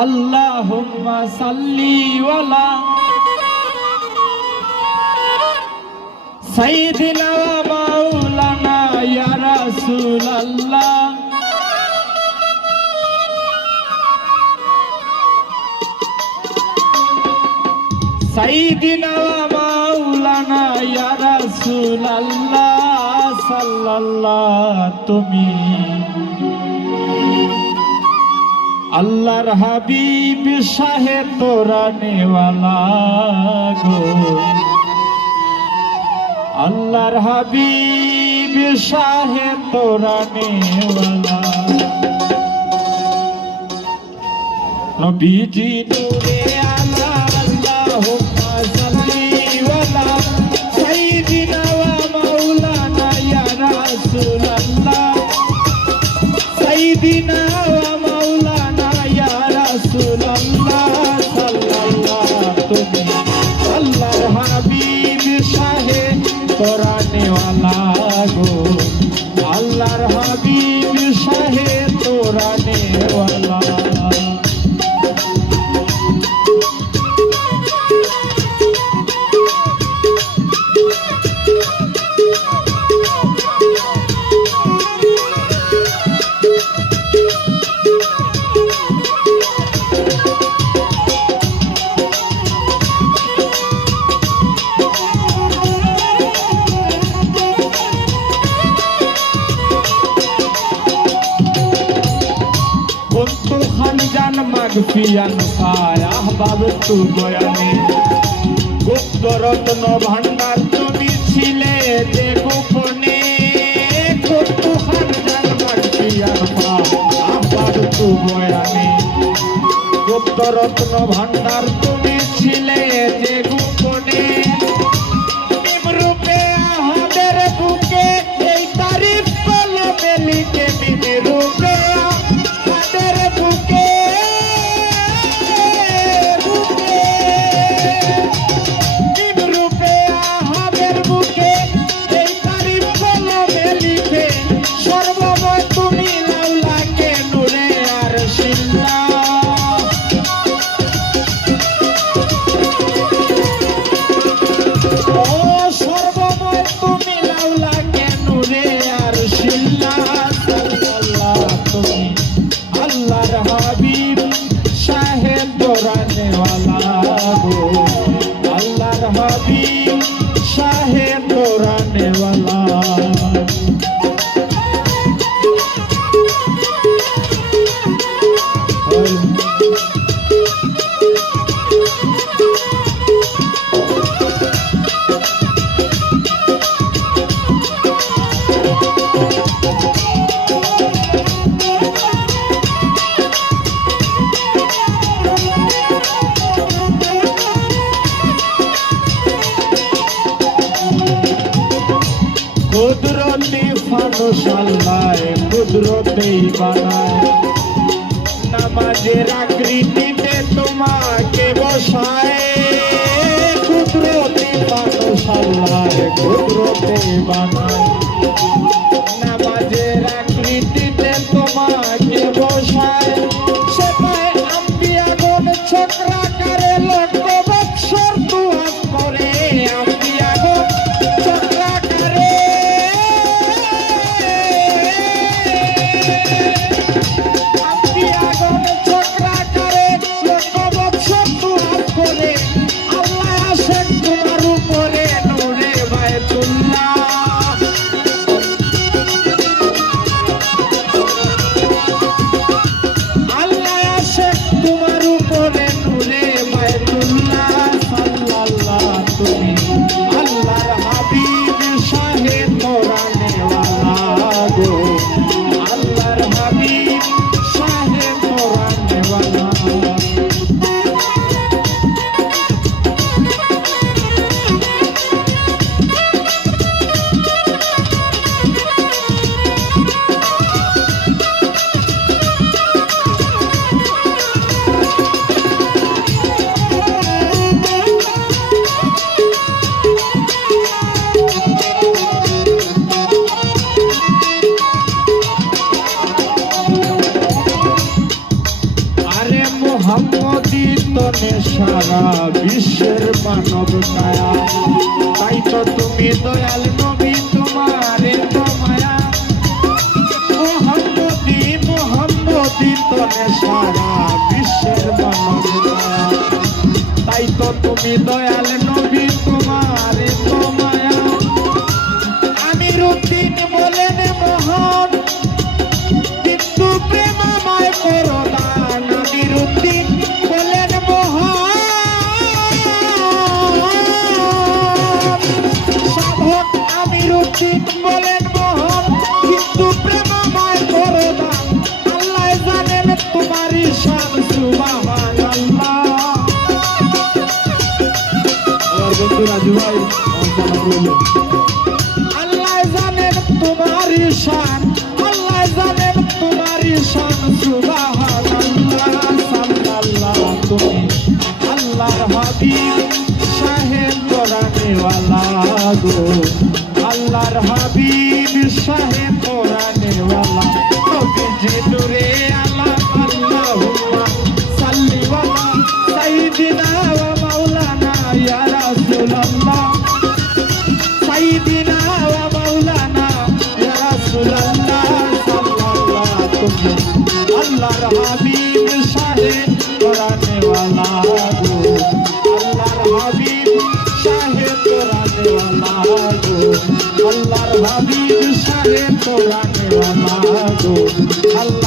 আল্লাহুম্মা সাল্লি ওয়ালা সাইয়্যিদিনা ওয়া মাওলানা ইয়া রাসূলুল্লাহ সাইয়্যিদিনা ওয়া মাওলানা ইয়া রাসূলুল্লাহ সাল্লাল্লাহু তুমি আল্লাহর হাবিব শাহে তোরানে ওয়ালা গো আল্লাহর হাবিব শাহে তোরানে ওয়ালা নবীজি নূরে আলা আল্লাহুম্মা সাল্লি ওয়ালা সাইয়্যিদিনা ওয়া মাওলানা ইয়া রাসূলুল্লাহ সাইয়্যিদিনা ওয়া মাওলানা ইয়া রাসূলুল্লাহ সাল্লাল্লাহু তুমি আল্লাহর হাবিব শাহে তোরানে ওয়ালা গো আল্লাহর হাবিব শাহে তোরানে ওয়ালা মাগফিয়ান পায় আহবাব তু বয়ানে গুপ্ত রত্ন ভান্ডার তুমি ছিলে যে গোপনে গুপ্ত খানজান মাগফিয়ান পায় আহবাব তু বয়ানে গুপ্ত রত্ন ভান্ডার তুমি ছিলে যে গোপনে নিমরূপে আহাদের বুকে এই তারিফ কলমে লিখে নিমরূপে আহাদের বুকে কুদরতি ফানুস আল্লাহ কুদরতেই বানায় নামাজের আকৃতিতে তোমাকে বসায় কুদরতি ফানুস আল্লাহ কুদরতেই বানায় নামাজের আকৃতিতে তোমাকে বসায় সেটাই আম্বিয়াগণ চক্রাকারে লক্ষ বৎসর দুয়াত করে আম্বিয়াগণ চক্রাকারে মোহাম্মদী তনে সারা বিশ্বের মানব কায়া। তাই তো তুমি দয়াল নবী, তোমার তো মায়া। মোহাম্মদী তনে সারা বিশ্বের মানব কায়া। তাই তো তুমি দয়াল নবী, তোমার তো মায়া। আমিরুদ্দিন বলেন মহান, কিন্তু প্রেমময় করদান। আমিরুদ্দিন বলেন মহান, সাধক আমিরুদ্দিন বলেন মহান, কিন্তু প্রেমময় করদান। আল্লাহ জানেন তোমারই শান, সুবহানাল্লাহ। আমার বন্ধু রাজু ভাই আল্লাহ জানেন তোমারই শান, আল্লাহ জানেন তোমারই শান, সুবহানাল্লাহ। সাল্লাল্লাহ তুমি আল্লাহর হাবিব, শাহে কোরআনে ওয়ালা গো। আল্লাহর হাবিব, শাহে কোরআনে ওয়ালা। নবীজি নূরে আলা, আল্লাহুম্মা সাল্লি ওয়ালা সাইয়্যিদিনা ওয়া মাওলানা ইয়া রাসূলুল্লাহ। সাইয়্যিদিনা ওয়া মাওলানা ইয়া রাসূলুল্লাহ। সাল্লাল্লাহ তুমি আল্লাহর হাবিব, শাহে কোরআনে ওয়ালা গো। আল্লাহর হাবিব, শাহে কোরআনে ওয়ালা গো। আল্লাহর হাবিব, শাহে কোরআনে ওয়ালা গো। আল্লাহ